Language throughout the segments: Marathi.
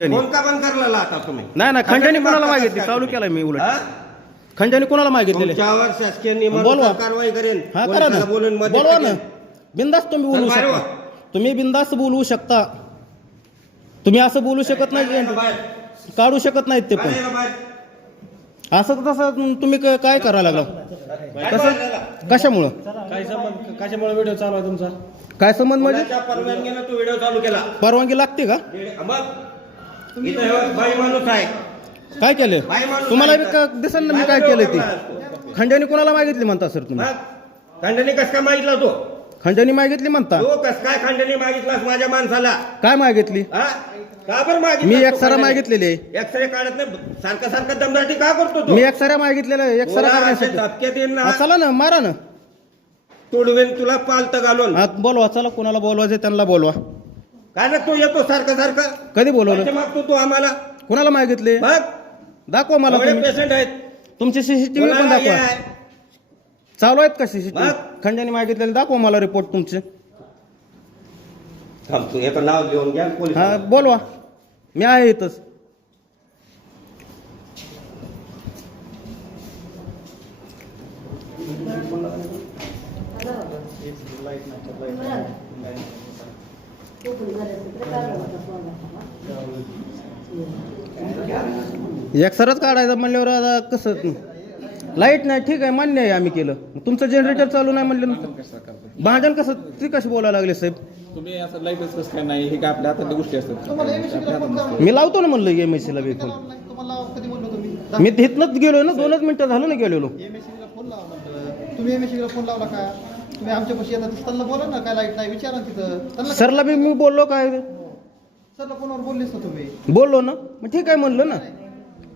फोन का बंद करलेला आता तुम्ही. नाही नाही खंडणी कोणाला मागितली? चालू तुम्ही? केलाय मी उलट? खंडणी कोणाला मागितलेले? तुमच्यावर शासकीय बोलवा. नियमानुसार कारवाई करेन. हा करा ना. बोलून मध्ये बोलवा ना. टाकेन. बिंदास तुम्ही बोलू बाहेर शकता. तुम्ही बिंदास बोलवू शकता. तुम्ही असं बोलू शकत नाही बाहेर. काढू शकत नाहीत ते पण. बाहेर ना बाहेर. असं तसं तुम्ही क- काय करायला लागला? कसं. कशामुळं? काय संबंध कशामुळे व्हिडिओ चालू आहे तुमचा? काय संबंध म्हणजे? कोणाच्या परवानगीनं तू व्हिडिओ चालू केला. परवानगी लागते का? मग? बाई माणूस आहे काय केलं? बाई माणूस तुम्हाला बी. का- दिसेल ना मी काय केलं ते. खंडणी कोणाला मागितली म्हणता सर तुम्ही? खंडणी कस काय मागितला तो? खंडणी मागितली म्हणता? तो कस काय खंडणी मागितलास माझ्या माणसाला? काय मागितली? हा? का बरं मागितलं मी तू एक्सरा खंडणी? मागितलेली आहे. एक्सरे काढत नाही सारखं सारखं दमदाटी का करतो तो? मी एक्सरा मागितलेला आहे एक्सरा तुला असे करण्यासाठी. धपके देईन ना. हा, चला ना मारा ना. तुडवेन तुला पालत घालून. हा बोलवा चला कोणाला बोलवायचं त्यांना बोलवा. काय ना तू येतो सारखं सारखं? कधी बोलवलं? पैसे मागतो तू आम्हाला. कोणाला मागितले बघ. दाखवा मला तुम्ही. पेशंट आहेत. तुमचे सीसीटीव्ही पण कोणाला हे दाखवा. आहे? चालू आहेत का सीसीटीव्ही मग? खंडणी मागितलेले दाखवा मला रिपोर्ट तुमचे. थांब तू याचं नाव लिहून घ्या पोलीस हा बोलवा. मी आहे इथंच. एक्सरच काढायचं म्हणल्यावर आता कसं? लाइट नाही ठीक आहे मान्य आहे आम्ही केलं. तुमचं जनरेटर चालू नाही म्हणलं भाजन कसं? ती कशी बोलायला लागले साहेब? तुम्ही असं लाईटच कसं काय नाही हे काय आपल्या हातातल्या गोष्टी असतात. मी लावतो ना म्हणलं एम एस ला बी फोन तुम्हाला कधी म्हणलो तुम्ही? मी तिथनच गेलो ना दोनच मिनिटं झालं ना गेलेलो. तुम्ही एमएससीला फोन लावला का? तुम्ही आमच्या पाशी येतात त्यांना बोला ना काय लाइट नाही विचारा ना तिथं. त्यांना सरला बी मी बोललो काय? सरला फोनवर बोललेच ना तुम्ही? बोललो ना. मग ठीक आहे म्हणलं ना.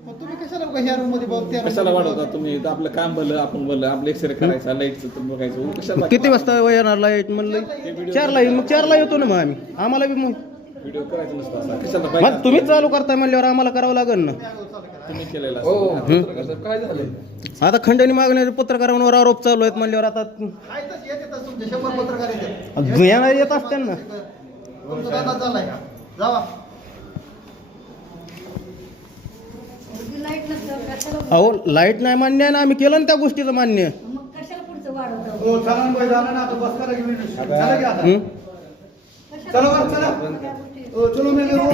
मग तुम्ही कशाला ह्या रूममध्ये बघ त्या room कशाला मध्ये वाढवता तुम्ही? इथं आपलं काम भलं आपण भलं आपलं एक्सरे करायचा लाईटचं तर बघायचं. कशाला किती वाजता येणार लाइट म्हणलं? चारला येईल मग चारला येतो ना मग आम्ही. आम्हाला बी मग. व्हिडिओ करायचं नसतं असा. कशाला मग पाहिजे? तुम्ही चालू करताय म्हणल्यावर आम्हाला करावं लागेल ना. तुम्ही केलेला असतं. आता खंडणी मागण्याचे पत्रकारांवर आरोप चालू आहेत म्हणल्यावर आता तुमचे. शंभर पत्रकार येणार येत असते ना. तुमचा दादा झालाय जावा. लाइट नसतं कशाला अहो लाइट नाही मान्य आहे ना आम्ही केलं ना त्या गोष्टीचं मान्य. मग कशाला पुढचं वाढवतं? हो चला ना बाई, झालं ना आता. बस करा की minute. चला की आता. हं? चला बरं, चला. हो, चलो मी आपल्या